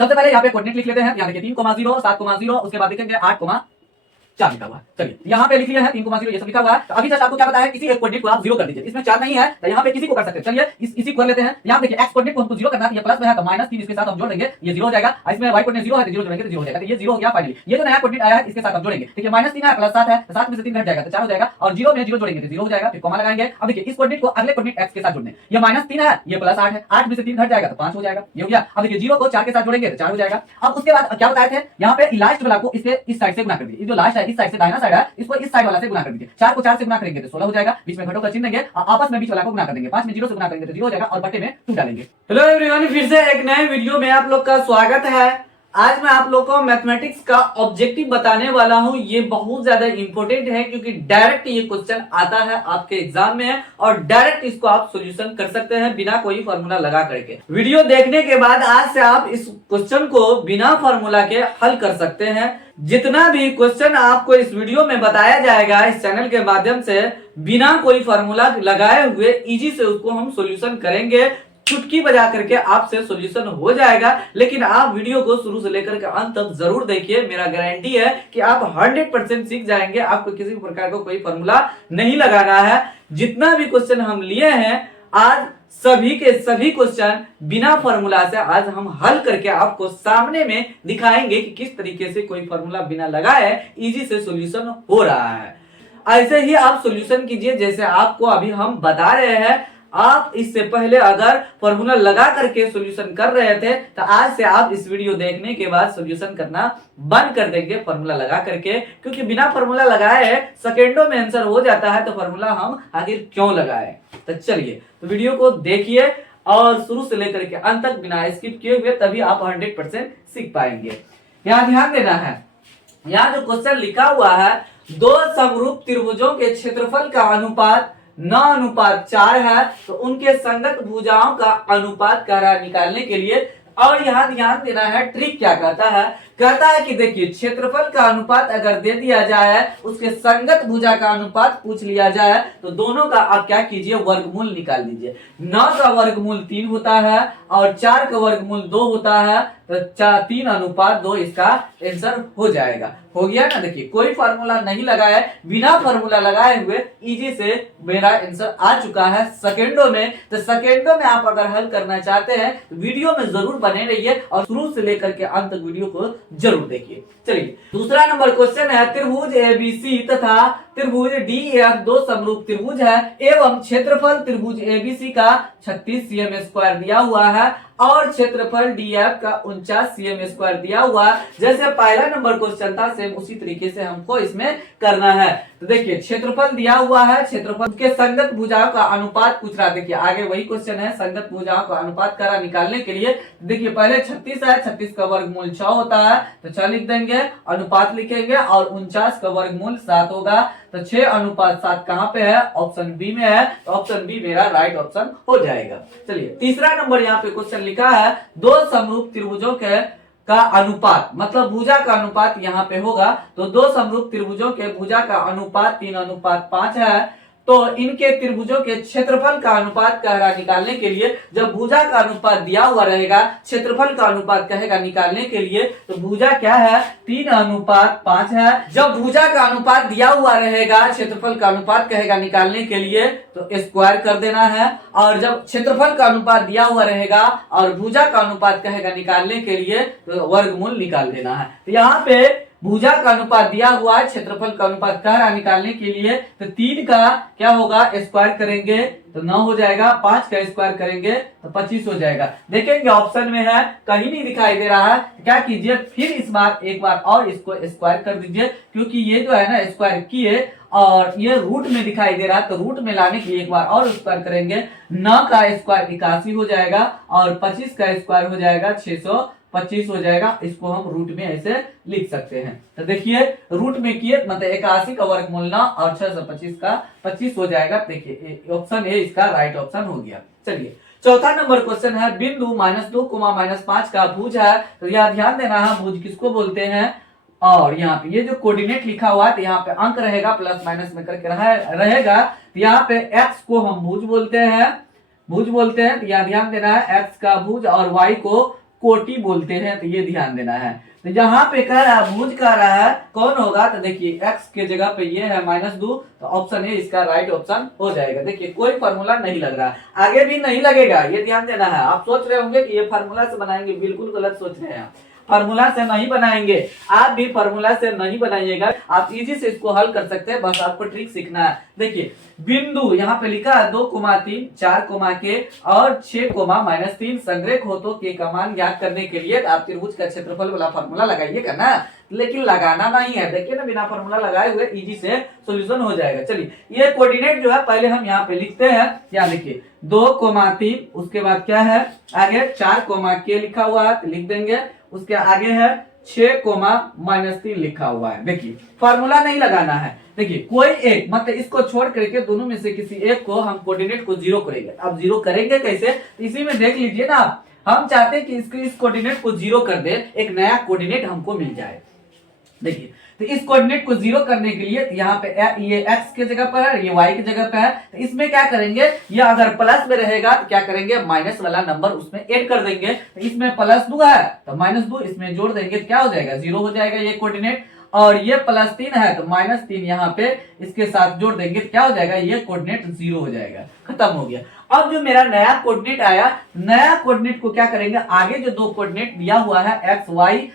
सबसे पहले यहाँ पे कोऑर्डिनेट लिख लेते हैं। यहाँ देखिए 3,0 7,0 उसके बाद देखेंगे 8,4 लिखा हुआ है। चलिए यहाँ पे लिख लिया है 3,0 ये सब लिखा हुआ है। तो अभी जस्ट आपको क्या पता है, किसी एक कोऑर्डिनेट को आप 0 कर दीजिए। इसमें 4 नहीं है तो यहाँ पे किसी को कर सकते हैं। चलिए इसी को कर लेते हैं। यहाँ देखिए x कोऑर्डिनेट को हमको 0 करना है, ये प्लस में है तो -3 इसके साथ हम जोड़ देंगे, ये 0 हो जाएगा। इसमें y कोऑर्डिनेट 0 है तो 0 जोड़ेंगे तो 0 हो जाएगा। तो ये 0 हो गया फाइनली। ये जो नया कोऑर्डिनेट आया है इसके साथ हम जोड़ेंगे। देखिए -3 है प्लस 7 है तो 7 में से 3 घट जाएगा तो 4 हो जाएगा, और 0 में 0 जोड़ेंगे तो 0 हो जाएगा। फिर कॉमा लगाएंगे। अब देखिए इस कोऑर्डिनेट को अगले कोऑर्डिनेट x के साथ जोड़ने, ये -3 है ये +8 है, 8 में से 3 घट जाएगा तो 5 हो जाएगा, ये हो गया। अब देखिए 0 को 4 के साथ जोड़ेंगे तो 4 हो जाएगा। अब उसके बाद क्या बताए थे, यहाँ पे लास्ट वाला को इसके इस साइड से गुना कर दीजिए। जो लास्ट है इस साइड से दाहिना साइड है, इसको इस साइड वाला से गुना कर दीजिए। 4 को 4 से गुना करेंगे तो 16 हो जाएगा। बीच में घटों का चिन्ह देंगे और आपस में बीच वाला को गुना कर देंगे। 5 में 0 से गुना करेंगे तो 0 हो जाएगा और बटे में 2 डालेंगे। हेलो एवरीवन, फिर से एक नए वीडियो में आप लोग का स्वागत है। आज मैं आप लोग को मैथमेटिक्स का ऑब्जेक्टिव बताने वाला हूं। ये बहुत ज्यादा इंपॉर्टेंट है क्योंकि डायरेक्ट ये क्वेश्चन आता है आपके एग्जाम में और डायरेक्ट इसको आप सॉल्यूशन कर सकते हैं बिना कोई फॉर्मूला लगा करके। वीडियो देखने के बाद आज से आप इस क्वेश्चन को बिना फॉर्मूला के हल कर सकते हैं। जितना भी क्वेश्चन आपको इस वीडियो में बताया जाएगा इस चैनल के माध्यम से, बिना कोई फॉर्मूला लगाए हुए इजी से उसको हम सॉल्यूशन करेंगे। चुटकी बजा करके आपसे सॉल्यूशन हो जाएगा। लेकिन आप वीडियो को शुरू से लेकर के अंत तक जरूर देखिए। मेरा गारंटी है कि आप 100% सीख जाएंगे। आपको किसी भी प्रकार का कोई फॉर्मूला नहीं लगाना है। जितना भी क्वेश्चन हम लिए हैं आज सभी के सभी क्वेश्चन बिना फॉर्मूला से आज हम हल करके आपको सामने में दिखाएंगे कि किस तरीके से कोई फॉर्मूला बिना लगाए इजी से सॉल्यूशन हो रहा है। ऐसे ही आप सॉल्यूशन कीजिए जैसे आपको अभी हम बता रहे हैं। आप इससे पहले अगर फॉर्मूला लगा करके सॉल्यूशन कर रहे थे तो आज से आप इस वीडियो देखने के बाद सॉल्यूशन करना बंद कर देंगे फॉर्मूला लगा करके, क्योंकि बिना फॉर्मूला लगाए सेकेंडों में आंसर हो जाता है। तो फॉर्मूला हम आखिर क्यों लगाए। तो चलिए तो वीडियो को देखिए और शुरू से लेकर के अंत तक बिना स्किप किए हुए, तभी आप 100% सीख पाएंगे। यहाँ ध्यान देना है, यहाँ जो क्वेश्चन लिखा हुआ है, दो समरूप त्रिभुजों के क्षेत्रफल का अनुपात 9:4 है तो उनके संगत भुजाओं का अनुपात कह रहा है निकालने के लिए। और यहाँ ध्यान देना है ट्रिक क्या कहता है, कहता है कि देखिए क्षेत्रफल का अनुपात अगर दे दिया जाए, उसके संगत भुजा का अनुपात पूछ लिया जाए तो दोनों का आप क्या कीजिए, वर्गमूल निकाल दीजिए। 9 का वर्गमूल 3 होता है और 4 का वर्गमूल 2 होता है तो 3:2 इसका आंसर हो जाएगा। हो गया ना। देखिए कोई फार्मूला नहीं लगाए, बिना फार्मूला लगाए हुए इजी से मेरा आंसर आ चुका है सेकेंडों में। तो सेकेंडों में आप अगर हल करना चाहते हैं तो वीडियो में जरूर बने रहिए और शुरू से लेकर के अंत तक वीडियो को जरूर देखिए। चलिए दूसरा नंबर क्वेश्चन है, त्रिभुज एबीसी तथा त्रिभुज डीएफ दो समरूप त्रिभुज है एवं क्षेत्रफल त्रिभुज एबीसी का 36 cm² दिया हुआ है और क्षेत्रफल डीएफ का 49 cm² दिया हुआ है। जैसे पहला नंबर क्वेश्चन था सेम उसी तरीके से हमको इसमें करना है। तो देखिए क्षेत्रफल दिया हुआ है, क्षेत्रफल के संगत भुजाओं का अनुपात पूछ रहा है। देखिए आगे वही क्वेश्चन है, संगत भुजाओं का अनुपात करा निकालने के लिए। देखिए पहले 36 है, 36 का वर्गमूल 6 होता है तो 6 लिख देंगे, अनुपात लिखेंगे और 49 का वर्गमूल 7 होगा तो 6:7 कहाँ पे है, ऑप्शन बी में है। तो ऑप्शन बी मेरा राइट ऑप्शन हो जाएगा। चलिए तीसरा नंबर यहाँ पे क्वेश्चन लिखा है, दो समरूप त्रिभुजों के का अनुपात, मतलब भुजा का अनुपात यहाँ पे होगा। तो दो समरूप त्रिभुजों के भुजा का अनुपात 3:5 है तो इनके त्रिभुजों के क्षेत्रफल का अनुपात कह रहा निकालने के लिए। जब भुजा का अनुपात दिया हुआ रहेगा, क्षेत्रफल का अनुपात कहेगा निकालने के लिए, तो भुजा क्या है 3:5 है। जब भुजा का अनुपात दिया हुआ रहेगा, क्षेत्रफल का अनुपात कहेगा निकालने के लिए तो स्क्वायर कर देना है। और जब क्षेत्रफल का अनुपात दिया हुआ रहेगा और भुजा का अनुपात कहेगा निकालने के लिए तो वर्गमूल निकाल देना है। तो यहाँ पे भुजा का अनुपात दिया हुआ है, क्षेत्रफल का अनुपात कह रहा निकालने के लिए तो 3 का क्या होगा, स्क्वायर करेंगे तो 9 हो जाएगा, 5 का स्क्वायर करेंगे तो 25 हो जाएगा। देखेंगे ऑप्शन में है, कहीं नहीं दिखाई दे रहा है। क्या कीजिए फिर इस बार एक बार और इसको स्क्वायर कर दीजिए, क्योंकि ये जो है ना स्क्वायर किए और ये रूट में दिखाई दे रहा है तो रूट में लाने के लिए एक बार और स्क्वायर करेंगे। 9 का स्क्वायर 81 हो जाएगा और 25 का स्क्वायर हो जाएगा 625 हो जाएगा। इसको हम रूट में ऐसे लिख सकते हैं। तो देखिए रूट में किए मतलब 81 का वर्गमूल 9 और 625 का 25 हो जाएगा। देखिए ऑप्शन ए इसका राइट ऑप्शन हो गया। चलिए चौथा नंबर क्वेश्चन है, बिंदु -2, -5 का भुज है। तो यहाँ ध्यान देना है भुज किसको बोलते हैं। और यहाँ पे ये जो कोऑर्डिनेट लिखा हुआ है तो यहाँ पे अंक रहेगा, प्लस माइनस में करके रहेगा। तो यहाँ पे x को हम भुज बोलते हैं, भुज बोलते हैं। तो यहाँ ध्यान देना है x का भुज और y को कोटि बोलते हैं, तो ये ध्यान देना है। तो यहाँ पे कह रहा है भुज कह रहा है कौन होगा, तो देखिए x के जगह पे ये है -2, तो ऑप्शन ए इसका राइट ऑप्शन हो जाएगा। देखिए कोई फार्मूला नहीं लग रहा, आगे भी नहीं लगेगा, ये ध्यान देना है। आप सोच रहे होंगे कि ये फार्मूला से बनाएंगे, बिल्कुल गलत सोच रहे हैं। फार्मूला से नहीं बनाएंगे, आप भी फार्मूला से नहीं बनाइएगा, आप इजी से इसको हल कर सकते हैं, बस आपको ट्रिक सीखना है। देखिए बिंदु यहाँ पे लिखा है 2,3, 4, और 6, -3 संग्रह हो के का मान ज्ञात करने के लिए आप त्रिभुज का क्षेत्रफल वाला फार्मूला लगाइएगा ना, लेकिन लगाना नहीं है। देखिए ना, बिना फार्मूला लगाए हुए इजी से सॉल्यूशन हो जाएगा। चलिए ये कोऑर्डिनेट जो है पहले हम यहाँ पे लिखते हैं। यहाँ देखिए 2,3, उसके बाद क्या है आगे 4, लिखा हुआ है, तो लिख देंगे। उसके आगे है 6, -3 लिखा हुआ है। देखिए फार्मूला नहीं लगाना है। देखिए कोई एक मतलब इसको छोड़ करके दोनों में से किसी एक को हम कोऑर्डिनेट को 0 करेंगे। अब 0 करेंगे कैसे, इसी में देख लीजिए ना आप। हम चाहते हैं कि इस कोऑर्डिनेट को 0 कर दे, एक नया कोऑर्डिनेट हमको मिल जाए। देखिए तो इस कोऑर्डिनेट को 0 करने के लिए यहाँ पे ये x के जगह पर है, ये y की जगह पे है, तो इसमें क्या करेंगे, ये अगर प्लस में रहेगा तो क्या करेंगे, माइनस वाला नंबर उसमें ऐड कर देंगे। तो इसमें +2 है तो -2 इसमें जोड़ देंगे, तो क्या हो जाएगा 0 हो जाएगा ये कोऑर्डिनेट। और ये +3 है तो -3 यहाँ पे इसके साथ जोड़ देंगे, तो क्या हो जाएगा ये कोऑर्डिनेट 0 हो जाएगा, खत्म हो गया। अब जो मेरा नया कोऑर्डिनेट आया, नया कोऑर्डिनेट को क्या करेंगे, आगे जो 2 कोऑर्डिनेट दिया हुआ है x y,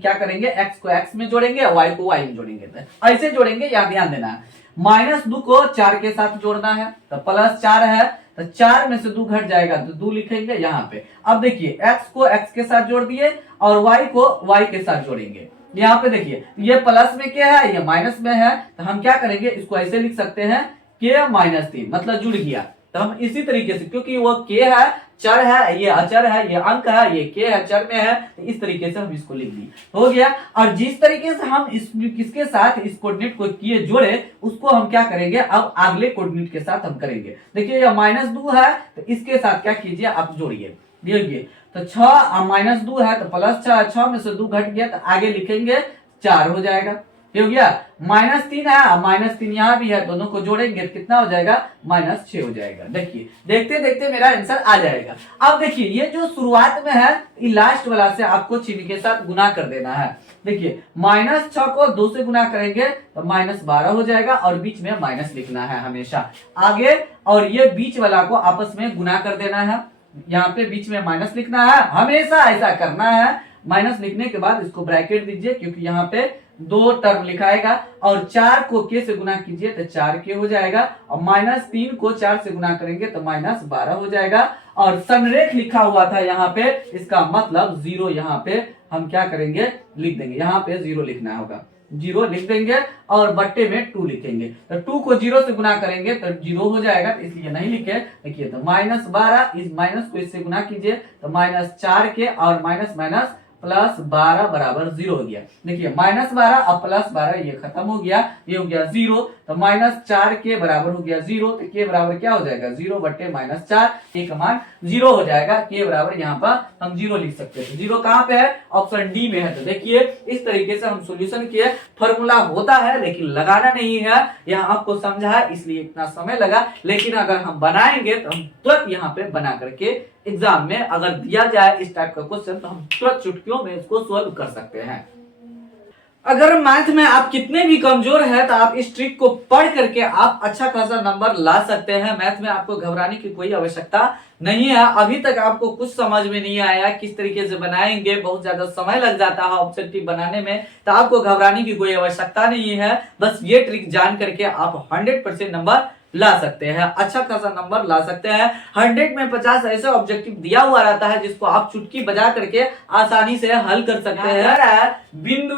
क्या करेंगे, x को x में जोड़ेंगे, y को y में जोड़ेंगे। तो ऐसे जोड़ेंगे, यहाँ ध्यान देना है। -2 को 4 के साथ जोड़ना है, तो +4 है, तो 4 में से 2 घट जाएगा, तो 2 लिखेंगे यहाँ पे। अब देखिए x को x के साथ जोड़ दिए और y को y के साथ जोड़ेंगे। यहाँ पे देखिए ये प्लस में क्या है, ये माइनस में है, तो हम क्या करेंगे, इसको ऐसे लिख सकते हैं k-3, मतलब जुड़ गया। तो हम इसी तरीके से, क्योंकि वो k है, चर है, ये अचर है, ये अंक है, ये k है, चर में है, तो इस तरीके से हम इसको लिख दिए, हो गया। और जिस तरीके से हम किसके साथ इस कोऑर्डिनेट को किए जोड़े, उसको हम क्या करेंगे, अब अगले कोऑर्डिनेट के साथ हम करेंगे। देखिए ये -2 है, तो इसके साथ क्या कीजिए, आप जोड़िए। देखिए तो 6 -2 है तो +6, 6 में से 2 घट गया, तो आगे लिखेंगे 4 हो जाएगा, हो गया। -3 है, -3 यहाँ भी है, दोनों को जोड़ेंगे तो कितना हो जाएगा, -6 हो जाएगा। देखिए देखते देखते मेरा आंसर आ जाएगा। अब देखिए ये जो शुरुआत में है, ये लास्ट वाला से आपको चिन्ह के साथ गुना कर देना है। देखिए -6 को 2 से गुना करेंगे तो -12 हो जाएगा, और बीच में माइनस लिखना है हमेशा आगे, और ये बीच वाला को आपस में गुना कर देना है। यहाँ पे बीच में माइनस लिखना है, हमेशा ऐसा करना है। माइनस लिखने के बाद इसको ब्रैकेट दीजिए, क्योंकि यहाँ पे 2 टर्म लिखाएगा, और 4 को k से गुना कीजिए तो 4k हो जाएगा, और -3 को 4 से गुना करेंगे तो -12 हो जाएगा। और संरेख लिखा हुआ था यहाँ पे, इसका मतलब 0 यहाँ पे हम क्या करेंगे, लिख देंगे। यहाँ पे 0 लिखना होगा, 0 लिख देंगे, और बट्टे में 2 लिखेंगे। तो 2 को 0 से गुना करेंगे तो 0 हो जाएगा, तो इसलिए नहीं लिखे। देखिए तो -12, इस माइनस को इससे गुना कीजिए तो -4k, और माइनस +12 बराबर 0 हो गया। देखिए -12 और +12 ये खत्म हो गया, ये हो गया 0, तो -4k बराबर हो गया 0, तो k बराबर क्या हो जाएगा, 0/-4, k का मान 0 हो जाएगा। k बराबर यहाँ पर हम 0 लिख सकते हैं। 0 कहाँ पे है, ऑप्शन डी में है। तो देखिए इस तरीके से हम सोल्यूशन किए। फॉर्मूला होता है लेकिन लगाना नहीं है, यहाँ आपको समझा है इसलिए इतना समय लगा, लेकिन अगर हम बनाएंगे तो हम तुरंत यहाँ पे बना करके एग्जाम में अगर दिया जाए इस टाइप का क्वेश्चन, तो हम तुरंत चुटकियों में इसको सॉल्व कर सकते हैं। अगर मैथ में आप कितने भी कमजोर हैं, तो आप इस ट्रिक को पढ़ करके आप अच्छा खासा नंबर ला सकते हैं। मैथ में आपको घबराने की कोई आवश्यकता नहीं है। अभी तक आपको कुछ समझ में नहीं आया किस तरीके से बनाएंगे, बहुत ज्यादा समय लग जाता है ऑब्जेक्टिव बनाने में, तो आपको घबराने की कोई आवश्यकता नहीं है। बस ये ट्रिक जान करके आप 100% नंबर ला सकते हैं, अच्छा खासा नंबर ला सकते हैं। 100 में 50 ऐसे ऑब्जेक्टिव दिया हुआ रहता है जिसको आप चुटकी बजा करके आसानी से हल कर सकते हैं। बिंदु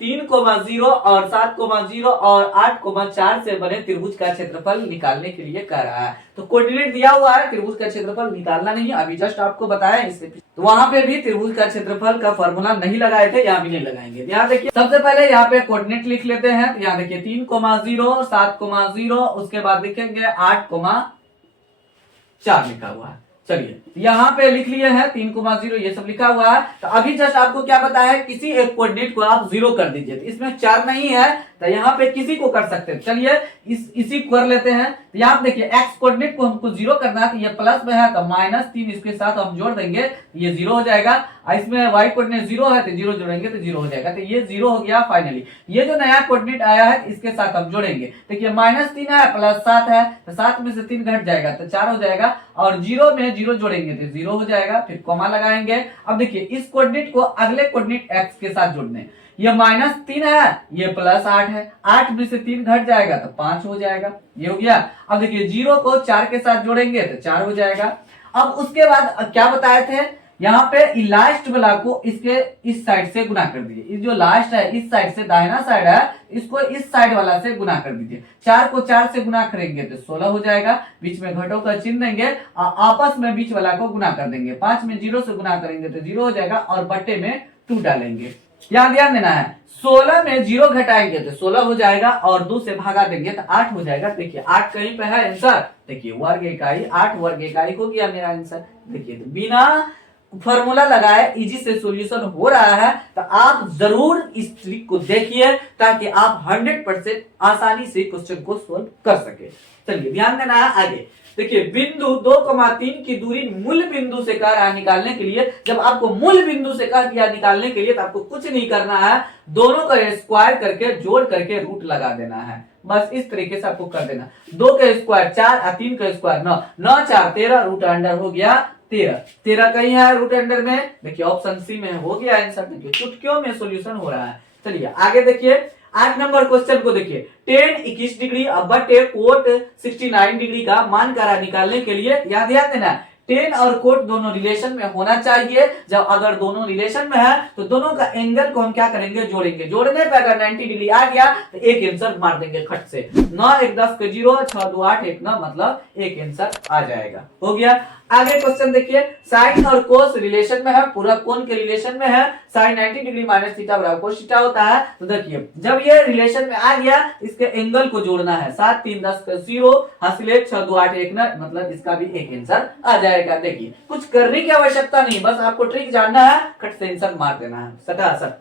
3,0 और 7,0 और 8,4 से बने त्रिभुज का क्षेत्रफल निकालने के लिए कह रहा है। तो कोऑर्डिनेट दिया हुआ है, त्रिभुज का क्षेत्रफल निकालना नहीं, अभी जस्ट आपको बताया। इससे तो वहां पे भी त्रिभुज का क्षेत्रफल का फॉर्मूला नहीं लगाए थे, यहाँ भी नहीं लगाएंगे। यहाँ देखिए सबसे पहले यहाँ पे कोऑर्डिनेट लिख लेते हैं। तो यहाँ देखिए 3,0 7,0, उसके बाद लिखेंगे 8,4 लिखा हुआ है। चलिए यहाँ पे लिख लिए हैं 3,0 ये सब लिखा हुआ है। तो अभी जस्ट आपको क्या पता है, किसी एक कोऑर्डिनेट को आप 0 कर दीजिए। तो इसमें 4 नहीं है तो यहाँ पे किसी को कर सकते हैं। चलिए इसी को कर लेते हैं। तो यहाँ पे देखिए एक्स कोऑर्डिनेट को हमको 0 करना है, तो ये प्लस में है तो -3 इसके साथ हम जोड़ देंगे, ये 0 हो जाएगा। और इसमें वाई कोऑर्डिनेट 0 है तो 0 जोड़ेंगे तो 0 हो जाएगा। तो ये 0 हो गया फाइनली। ये जो नया कोऑर्डिनेट आया है इसके साथ हम जोड़ेंगे। देखिए -3 है +7 है तो 7 में से 3 घट जाएगा तो 4 हो जाएगा, और 0 में 0 जोड़ेंगे तो 0 हो जाएगा। फिर कॉमा लगाएंगे। अब देखिए इस कोऑर्डिनेट को अगले कोऑर्डिनेट x के साथ जोड़ने, ये -3 है, ये +8 है, 8 में से 3 घट जाएगा तो 5 हो जाएगा, ये हो गया। अब देखिए 0 को 4 के साथ जोड़ेंगे तो 4 हो जाएगा। अब उसके बाद क्या बताए थे, यहाँ पे लास्ट वाला को इसके इस साइड से गुना कर दीजिए। इस जो लास्ट है इस साइड से दाहिना साइड है, इसको इस साइड वाला से गुना कर दीजिए। 4 को 4 से गुना करेंगे तो 16 हो जाएगा। बीच में घटों का चिन्ह देंगे, आपस में बीच वाला को गुना कर देंगे। 5 में 0 से गुना करेंगे तो 0 हो जाएगा, और बट्टे में 2 डालेंगे। यहाँ ध्यान देना है, 16 में 0 घटाएंगे तो 16 हो जाएगा, और 2 से भागा देंगे तो 8 हो जाएगा। देखिए 8 कहीं पे है आंसर, देखिए वर्ग इकाई, 8 वर्ग इकाई हो गया मेरा आंसर। देखिए तो बिना फॉर्मूला लगाए इजी से सॉल्यूशन हो रहा है। तो आप जरूर इस ट्रिक को देखिए ताकि आप 100% आसानी से क्वेश्चन को सोल्व कर सके। चलिए ध्यान देना है आगे। देखिए बिंदु 2,3 की दूरी मूल बिंदु से कह रहा है निकालने के लिए। जब आपको मूल बिंदु से कह दिया निकालने के लिए तो आपको कुछ नहीं करना है, दोनों का स्क्वायर करके जोड़ करके रूट लगा देना है। बस इस तरीके से आपको कर देना। 2 का स्क्वायर 4 और 3 का स्क्वायर 9, 9 4 13, रूट अंडर हो गया 13। 13 कहीं है रूट अंडर में, देखिए ऑप्शन सी में हो गया आंसर। देखिए चुटकियों में सॉल्यूशन हो रहा है। चलिए आगे देखिए 8 नंबर क्वेश्चन को देखिए। tan 21 डिग्री बटे कोट 69 डिग्री का मान करा निकालने के लिए यहाँ ध्यान देना, tan और कोट दोनों रिलेशन में होना चाहिए। जब अगर दोनों रिलेशन में है तो दोनों का एंगल को हम क्या करेंगे, जोड़ेंगे। जोड़ने पे अगर 90 डिग्री आ गया तो एक आंसर मार देंगे खट से। 9 1 10 के 0, 6 2 8 1 9, मतलब एक आंसर आ जाएगा। हो गया। आगे क्वेश्चन देखिए, साइन और कोस रिलेशन में है, पूरा कोण के रिलेशन में है। साइन 90 डिग्री माइनस थीटा बराबर कोस थीटा होता है। तो देखिए जब ये रिलेशन में आ गया इसके एंगल को जोड़ना है। 7 3 10 का 0 हासिल 6 2 8 1 9, मतलब इसका भी एक आंसर आ जाएगा। देखिए कुछ करने की आवश्यकता नहीं, बस आपको ट्रिक जानना है, खट से आंसर मार देना है सटासट।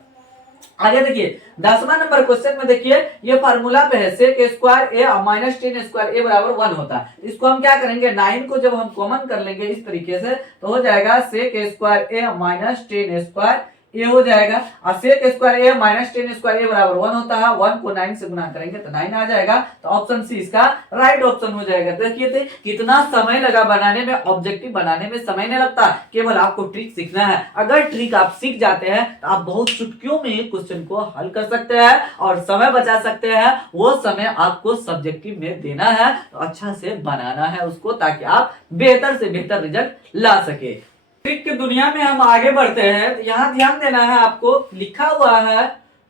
आगे देखिए 10वां नंबर क्वेश्चन में देखिए ये फार्मूला पे है sec square a minus 10 square a बराबर 1 होता है। इसको हम क्या करेंगे, 9 को जब हम कॉमन कर लेंगे इस तरीके से तो हो जाएगा sec square a minus 10 square a हो जाएगा। और sec square a minus 10 square a बराबर 1 होता है। 1 को 9 से गुना करेंगे तो 9 आ जाएगा। तो ऑप्शन सी इसका राइट ऑप्शन हो जाएगा। देखिए थे कितना समय लगा बनाने में, ऑब्जेक्टिव बनाने में समय नहीं लगता, केवल आपको ट्रिक सीखना है। अगर ट्रिक आप सीख जाते हैं तो आप बहुत चुटकियों में क्वेश्चन को हल कर सकते हैं और समय बचा सकते हैं। वो समय आपको सब्जेक्टिव में देना है, तो अच्छा से बनाना है उसको, ताकि आप बेहतर से बेहतर रिजल्ट ला सके। ट्रिक की दुनिया में हम आगे बढ़ते हैं। तो यहाँ ध्यान देना है, आपको लिखा हुआ है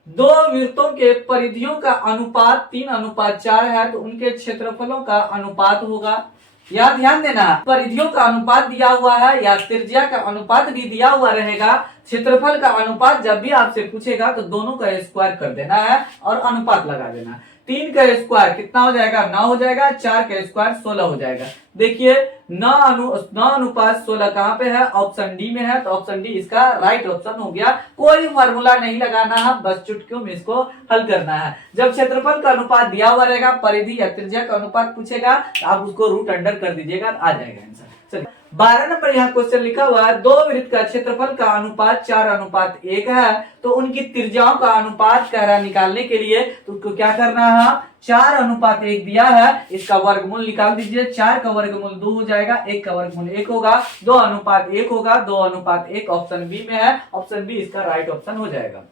2 वृत्तों के परिधियों का अनुपात 3:4 है, तो उनके क्षेत्रफलों का अनुपात होगा। यहाँ ध्यान देना है, परिधियों का अनुपात दिया हुआ है या त्रिज्या का अनुपात भी दिया हुआ रहेगा। क्षेत्रफल का अनुपात जब भी आपसे पूछेगा तो दोनों का स्क्वायर कर देना है और अनुपात लगा देना है। 3 का स्क्वायर कितना हो जाएगा, 9 हो जाएगा। 4 का स्क्वायर 16 हो जाएगा। देखिए 9:16 कहाँ पे है, ऑप्शन डी में है। तो ऑप्शन डी इसका राइट ऑप्शन हो गया। कोई फार्मूला नहीं लगाना है, बस चुटकियों में इसको हल करना है। जब क्षेत्रफल का अनुपात दिया हुआ रहेगा, परिधि या त्रिज्या का अनुपात पूछेगा तो आप उसको रूट अंडर कर दीजिएगा, आ जाएगा आंसर। चलिए 12 नंबर यहाँ क्वेश्चन लिखा हुआ है, 2 वृत्त का क्षेत्रफल का अनुपात 4:1 है, तो उनकी त्रिज्याओं का अनुपात कह रहा निकालने के लिए। तो उसको क्या करना है, 4:1 दिया है, इसका वर्गमूल निकाल दीजिए। 4 का वर्गमूल 2 हो जाएगा, 1 का वर्गमूल 1 होगा, 2:1 होगा। 2:1 ऑप्शन बी में है, ऑप्शन बी इसका राइट ऑप्शन हो जाएगा।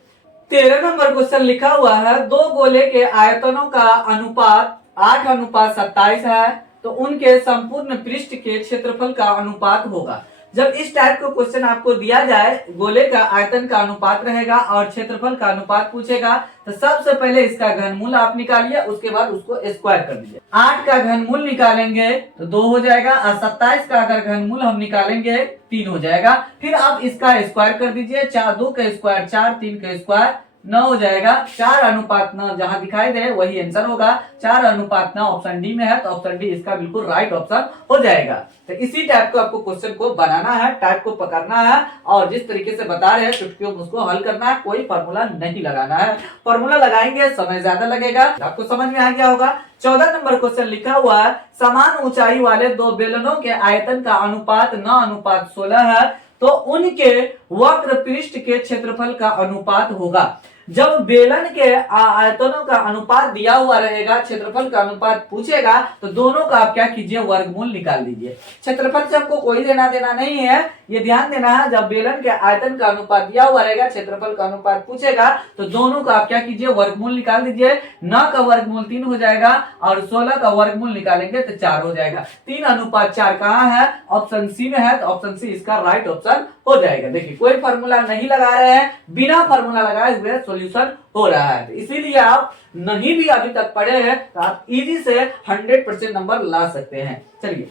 13 नंबर क्वेश्चन लिखा हुआ है, 2 गोले के आयतनों का अनुपात 8:27 है, तो उनके संपूर्ण पृष्ठ के क्षेत्रफल का अनुपात होगा। जब इस टाइप का क्वेश्चन आपको दिया जाए, गोले का आयतन का अनुपात रहेगा और क्षेत्रफल का अनुपात पूछेगा, तो सबसे पहले इसका घनमूल आप निकालिए, उसके बाद उसको स्क्वायर कर दीजिए। 8 का घनमूल निकालेंगे तो 2 हो जाएगा, और 27 का अगर घनमूल हम निकालेंगे 3 हो जाएगा। फिर आप इसका स्क्वायर कर दीजिए। 4 2 का स्क्वायर 4, 3 का स्क्वायर 9 हो जाएगा। 4:9 जहां दिखाई दे वही आंसर होगा। 4:9 ऑप्शन डी में है, तो ऑप्शन डी इसका बिल्कुल राइट ऑप्शन हो जाएगा। तो इसी टाइप को आपको क्वेश्चन को बनाना है, टाइप को पकड़ना है और जिस तरीके से बता रहे हैं चुटकियों में उसको हल करना है। कोई फॉर्मूला नहीं लगाना है, फॉर्मूला लगाएंगे समय ज्यादा लगेगा। आपको समझ में आ गया होगा। 14 नंबर क्वेश्चन लिखा हुआ है, समान ऊंचाई वाले दो बेलनों के आयतन का अनुपात 9:16 है, तो उनके वक्र पृष्ठ के क्षेत्रफल का अनुपात होगा। जब बेलन के आयतनों का अनुपात दिया हुआ रहेगा, क्षेत्रफल का अनुपात पूछेगा, तो दोनों का आप क्या कीजिए, वर्गमूल निकाल दीजिए। क्षेत्रफल से हमको कोई लेना देना नहीं है, ये ध्यान देना है। जब बेलन के आयतन का अनुपात दिया हुआ रहेगा, क्षेत्रफल का अनुपात पूछेगा, तो दोनों का आप क्या कीजिए, वर्गमूल निकाल दीजिए। 9 का वर्गमूल 3 हो जाएगा और 16 का वर्गमूल निकालेंगे तो 4 हो जाएगा। 3:4 कहाँ है, ऑप्शन सी में है, तो ऑप्शन सी इसका राइट ऑप्शन हो जाएगा। देखिए कोई फार्मूला नहीं लगा रहे हैं, बिना फार्मूला लगाए हुए सॉल्यूशन हो रहा है। तो इसीलिए आप नहीं भी अभी तक पढ़े हैं तो आप इजी से 100% नंबर ला सकते हैं। चलिए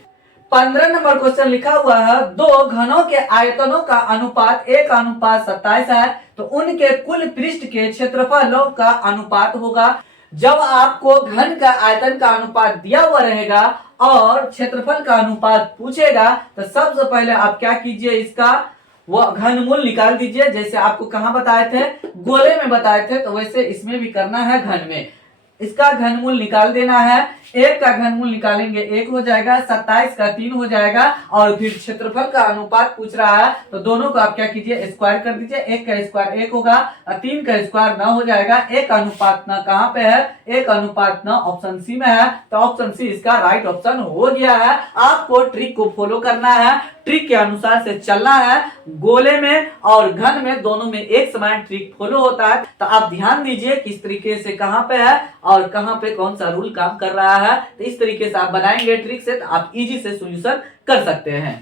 15 नंबर क्वेश्चन लिखा हुआ है, दो घनों के आयतनों का अनुपात 1:27 है, तो उनके कुल पृष्ठ के क्षेत्रफलों का अनुपात होगा। जब आपको घन का आयतन का अनुपात दिया हुआ रहेगा और क्षेत्रफल का अनुपात पूछेगा, तो सबसे पहले आप क्या कीजिए, इसका वो घनमूल निकाल दीजिए। जैसे आपको कहां बताए थे, गोले में बताए थे, तो वैसे इसमें भी करना है घन में। इसका घनमूल निकाल देना है। 1 का घनमूल निकालेंगे 1 हो जाएगा, 27 का 3 हो जाएगा और फिर क्षेत्रफल का अनुपात पूछ रहा है, तो दोनों को आप क्या कीजिए, स्क्वायर कर दीजिए। 1 का स्क्वायर 1 होगा और 3 का स्क्वायर 9 हो जाएगा। 1:9 कहां पे है, 1:9 ऑप्शन सी में है, तो ऑप्शन सी इसका राइट ऑप्शन हो गया है। आपको ट्रिक को फॉलो करना है, ट्रिक के अनुसार से चलना है। गोले में और घन में दोनों में एक समान ट्रिक फॉलो होता है, तो आप ध्यान दीजिए किस तरीके से कहां पे है और कहां पे कौन सा रूल काम कर रहा है। तो इस तरीके से आप बनाएंगे ट्रिक से, तो आप इजी से सॉल्यूशन कर सकते हैं।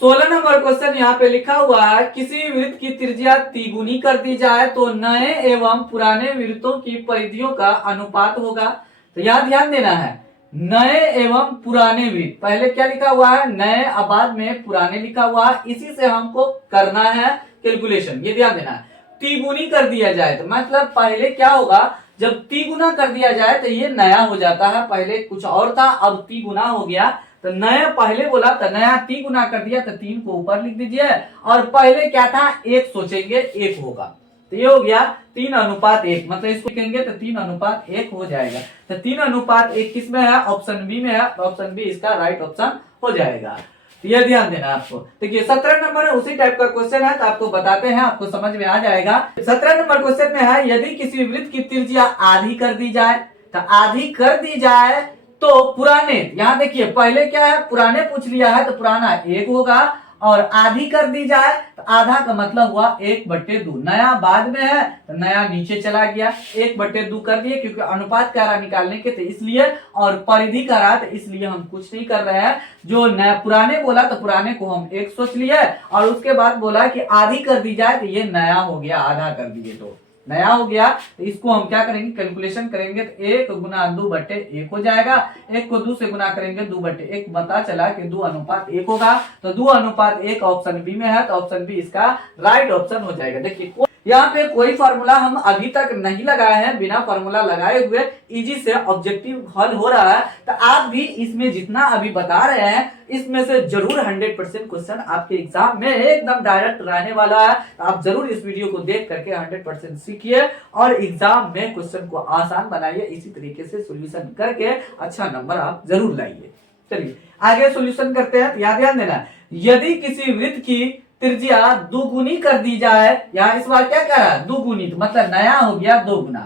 16 नंबर क्वेश्चन यहाँ पे लिखा हुआ है, किसी वृत्त की त्रिज्या तिगुनी कर दी जाए तो नए एवं पुराने वृत्तों की परिधियों का अनुपात होगा। तो यहाँ ध्यान देना है, नए एवं पुराने वृत्त, पहले क्या लिखा हुआ है, नए, बाद में पुराने लिखा हुआ है। इसी से हमको करना है कैलकुलेशन, ये ध्यान देना है। तिगुनी कर दिया जाए तो मतलब पहले क्या होगा, जब तिगुना कर दिया जाए तो ये नया हो जाता है। पहले कुछ और था, अब तिगुना हो गया। तो नया पहले बोला तो नया तिगुना कर दिया, तो 3 को ऊपर लिख दीजिए और पहले क्या था, 1 सोचेंगे 1 होगा, तो ये हो गया 3:1, मतलब इसको कहेंगे तो 3:1 हो जाएगा। तो 3:1 किस में है, ऑप्शन बी में है, तो ऑप्शन बी इसका राइट ऑप्शन हो जाएगा। तो ये ध्यान देना आपको। देखिए 17 नंबर है, उसी टाइप का क्वेश्चन है, तो आपको बताते हैं, आपको समझ में आ जाएगा। 17 नंबर क्वेश्चन में है, यदि किसी वृत्त की त्रिज्या आधी कर दी जाए, तो आधी कर दी जाए तो पुराने, यहाँ देखिए पहले क्या है, पुराने पूछ लिया है, तो पुराना 1 होगा और आधी कर दी जाए तो आधा का मतलब हुआ 1/2। नया बाद में है तो नया नीचे चला गया, 1/2 कर दिए क्योंकि अनुपात कह रहा निकालने के, तो इसलिए, और परिधि कह रहा तो इसलिए हम कुछ नहीं कर रहे हैं। जो नया पुराने बोला तो पुराने को हम 1 सोच लिए और उसके बाद बोला कि आधी कर दी जाए, तो ये नया हो गया, आधा कर दिए तो नया हो गया। तो इसको हम क्या करेंगे, कैलकुलेशन करेंगे तो 1 गुना 2/1 हो जाएगा। 1 को 2 से गुना करेंगे 2/1, पता चला कि 2:1 होगा। तो 2:1 ऑप्शन बी में है, तो ऑप्शन बी इसका राइट ऑप्शन हो जाएगा। देखिए यहाँ पे कोई फार्मूला हम अभी तक नहीं लगाए हैं, बिना फार्मूला लगाए हुए इजी से ऑब्जेक्टिव हल हो रहा है। तो आप भी इसमें जितना अभी बता रहे हैं इसमें से जरूर 100% क्वेश्चन आपके एग्जाम में एकदम डायरेक्ट रहने वाला है। तो आप जरूर इस वीडियो को देख करके 100% सीखिए और एग्जाम में क्वेश्चन को आसान बनाइए। इसी तरीके से सॉल्यूशन करके अच्छा नंबर आप जरूर लाइए। चलिए आगे सॉल्यूशन करते हैं। याद देना, यदि किसी वृत्त की त्रिज्या दुगुनी कर दी जाए, यहाँ इस बार क्या कह रहा है, दुगुनी, तो मतलब नया हो गया 2 गुना।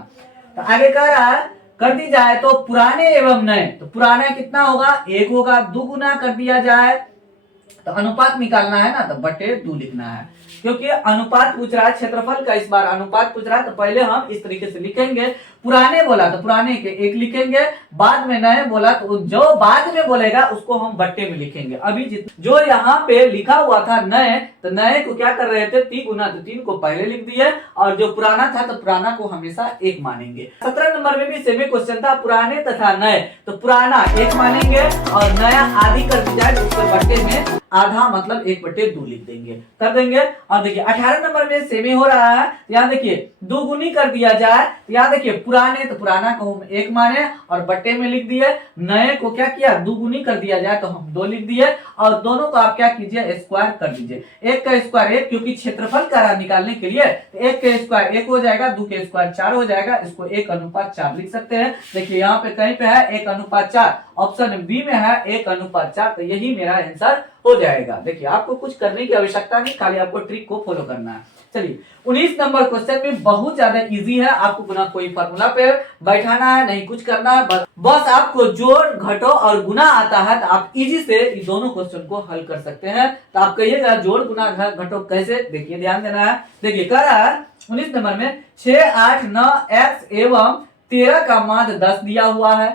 तो आगे कह रहा है कर दी जाए तो पुराने एवं नए, तो पुराना कितना होगा, 1 होगा। 2 गुना कर दिया जाए तो अनुपात निकालना है ना, तो 2 लिखना है क्योंकि अनुपात पूछ रहा है, क्षेत्रफल का इस बार अनुपात पूछ रहा है। तो पहले हम इस तरीके से लिखेंगे, पुराने बोला तो पुराने के 1 लिखेंगे, बाद में नए बोला तो जो बाद में बोलेगा उसको हम बट्टे में लिखेंगे। अभी जो यहाँ पे लिखा हुआ था नए, तो नए को क्या कर रहे थे, 3 गुना, तो 3 को पहले लिख दिए और जो पुराना था तो पुराना को हमेशा 1 मानेंगे। 17 नंबर में भी सेम क्वेश्चन था, पुराने तथा नए, तो पुराना 1 मानेंगे और नया आधी कर दी जाए तो उसको बट्टे में आधा मतलब 1/2 लिख देंगे, कर देंगे। और देखिए 18 नंबर में सेम ही हो रहा है। यहाँ देखिए दोगुनी कर दिया जाए, यहाँ देखिए पुराने तो पुराना को हम 1 माने और बट्टे में लिख दिए, नए को क्या किया दोगुनी कर दिया जाए तो हम 2 लिख दिए, और दोनों को आप क्या कीजिए स्क्वायर कर दीजिए। 1 का स्क्वायर 1, क्योंकि क्षेत्रफल का निकालने के लिए 1 का स्क्वायर 1 हो जाएगा, 2 का स्क्वायर 4 हो जाएगा, इसको 1:4 लिख सकते हैं। देखिए यहाँ पे कहीं पे है 1:4, ऑप्शन बी में है 1:4, तो यही मेरा आंसर हो जाएगा। देखिए आपको कुछ करने की आवश्यकता नहीं, खाली आपको ट्रिक को फॉलो करना है। चलिए 19 नंबर क्वेश्चन में बहुत ज्यादा इजी है, आपको ना कोई फार्मूला पे बैठाना है, नहीं कुछ करना है, बस आपको जोड़ घटो और गुना आता है तो आप इजी से इन दोनों क्वेश्चन को हल कर सकते हैं। तो आप कहिएगा जोड़ गुना घटो कैसे, देखिए ध्यान देना है। देखिए कह रहा है 19 नंबर में 6, 8, 9 x एवं 13 का मान 10 दिया हुआ है।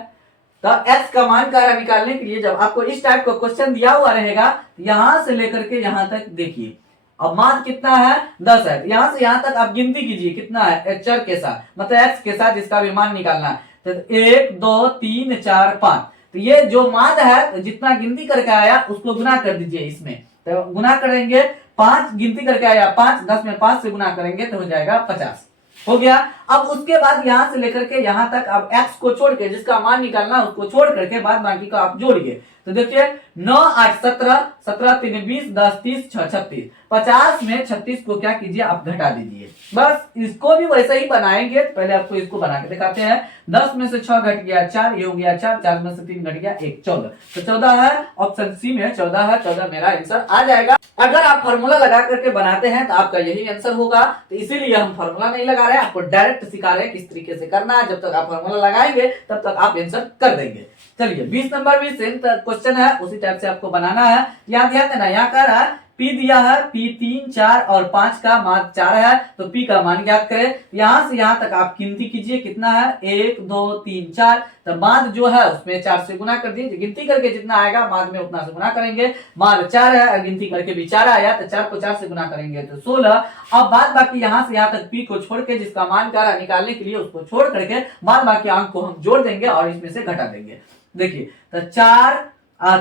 तो x का मान का निकालने के लिए जब आपको इस टाइप का क्वेश्चन दिया हुआ रहेगा, यहां से लेकर के यहां तक देखिए, अब मान कितना है 10 है, यहां से यहां तक आप गिनती कीजिए कितना है चर के साथ, मतलब x के साथ इसका भी मान निकालना है। तो 1, 2, 3, 4, 5, तो ये जो मान है जितना गिनती करके आया उसको गुना कर दीजिए इसमें, तो गुना करेंगे 5 गिनती करके आया 5, 10 में 5 से गुना करेंगे तो हो जाएगा 50, हो गया। अब उसके बाद यहां से लेकर के यहां तक अब x को छोड़ के जिसका मान निकालना है उसको छोड़ करके बाद बाकी को आप जोड़िए। तो देखिए 9, 8, 17, 17, 3, 20, 10, 30, 6, 36, 50 में 36 को क्या कीजिए आप घटा दीजिए। बस इसको भी वैसे ही बनाएंगे, पहले आपको इसको बना के दिखाते हैं। 10 में से 6 घट गया 4, ये हो गया 4, 4 में से 3 घट गया 1, 14, तो 14 है, ऑप्शन सी में 14 है, 14 मेरा आंसर आ जाएगा। अगर आप फार्मूला लगा करके बनाते हैं तो आपका यही आंसर होगा, तो इसीलिए हम फार्मूला नहीं लगा रहे हैं, आपको डायरेक्ट सिखा रहे हैं किस तरीके से करना है। जब तक आप फार्मूला लगाएंगे तब तक आप आंसर कर देंगे। चलिए 20 नंबर भी सेम क्वेश्चन है, उसी टाइप से आपको बनाना है। यहाँ ध्यान देना, यहाँ कह रहा है P दिया है, P 3, 4 और 5 का मान 4 है, तो P का मान ज्ञात करें। यहां से यहां तक आप गिनती कीजिए कितना है 1, 2, 3, 4, तो मान जो है उसमें 4 से गुना कर दीजिए, गिनती करके जितना आएगा मान में उतना से गुना करेंगे। मान 4 है, गिनती करके भी 4 आया, तो 4 को 4 से गुना करेंगे तो 16। अब बाद बाकी यहां से यहां तक P को छोड़ के जिसका मान क्या है निकालने के लिए उसको छोड़ करके बाद बाकी अंक को हम जोड़ देंगे और इसमें से घटा देंगे। देखिए तो 4,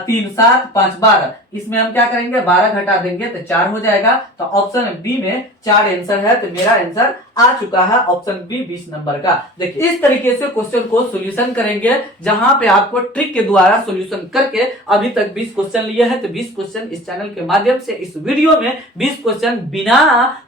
3, 7, 5, 12, इसमें हम क्या करेंगे 12 घटा देंगे तो 4 हो जाएगा। तो ऑप्शन बी में 4 आंसर है, तो मेरा आंसर आ चुका है ऑप्शन बी 20 नंबर का। देखिए इस तरीके से क्वेश्चन को सॉल्यूशन करेंगे, जहां पे आपको ट्रिक के द्वारा सॉल्यूशन करके अभी तक 20 क्वेश्चन लिए हैं, तो 20 क्वेश्चन इस चैनल के माध्यम से इस वीडियो में 20 क्वेश्चन बिना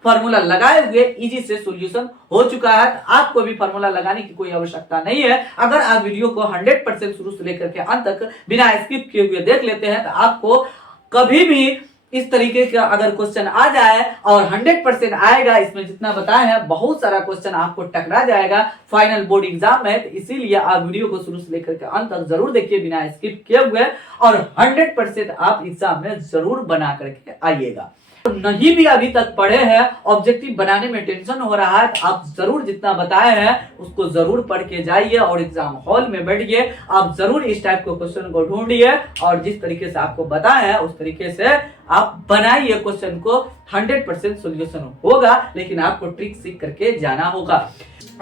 फार्मूला लगाए हुए इजी से सॉल्यूशन हो चुका है। आपको भी फार्मूला लगाने की कोई आवश्यकता नहीं है। अगर आप वीडियो को 100% शुरू से लेकर के अंत तक बिना स्किप किए हुए देख लेते हैं तो आपको कभी भी इस तरीके का अगर क्वेश्चन आ जाए और 100% आएगा, इसमें जितना बताया है बहुत सारा क्वेश्चन आपको टकरा जाएगा फाइनल बोर्ड एग्जाम में। तो इसीलिए आप वीडियो को शुरू से लेकर के अंत तक जरूर देखिए बिना स्किप किए हुए, और 100% आप एग्जाम में जरूर बना करके आइएगा। नहीं भी अभी तक पढ़े हैं, ऑब्जेक्टिव बनाने में टेंशन हो रहा है, तो आप जरूर जितना बताए हैं उसको जरूर पढ़ के जाइए और एग्जाम हॉल में बैठिए। आप जरूर इस टाइप के क्वेश्चन को ढूंढिए और जिस तरीके से आपको बताया है उस तरीके से आप बनाइए क्वेश्चन को। 100% सॉल्यूशन होगा, लेकिन आपको ट्रिक सीख करके जाना होगा।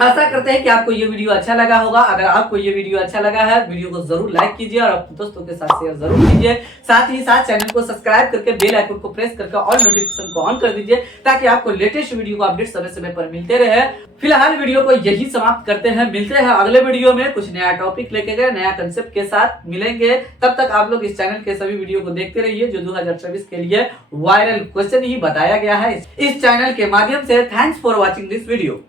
आशा करते हैं कि आपको ये वीडियो अच्छा लगा होगा। अगर आपको ये वीडियो अच्छा लगा है, वीडियो को जरूर लाइक कीजिए और अपने दोस्तों के साथ शेयर जरूर कीजिए। साथ ही साथ चैनल को सब्सक्राइब करके बेल आइकन को प्रेस करके ऑल नोटिफिकेशन को ऑन कर दीजिए, ताकि आपको लेटेस्ट वीडियो को अपडेट समय समय पर मिलते रहे। फिलहाल वीडियो को यही समाप्त करते हैं, मिलते हैं अगले वीडियो में कुछ नया टॉपिक लेके गए नया कंसेप्ट के साथ मिलेंगे। तब तक आप लोग इस चैनल के सभी वीडियो को देखते रहिए, जो 2024 के लिए वायरल क्वेश्चन ही बताया गया है इस चैनल के माध्यम से। Thanks for watching this video.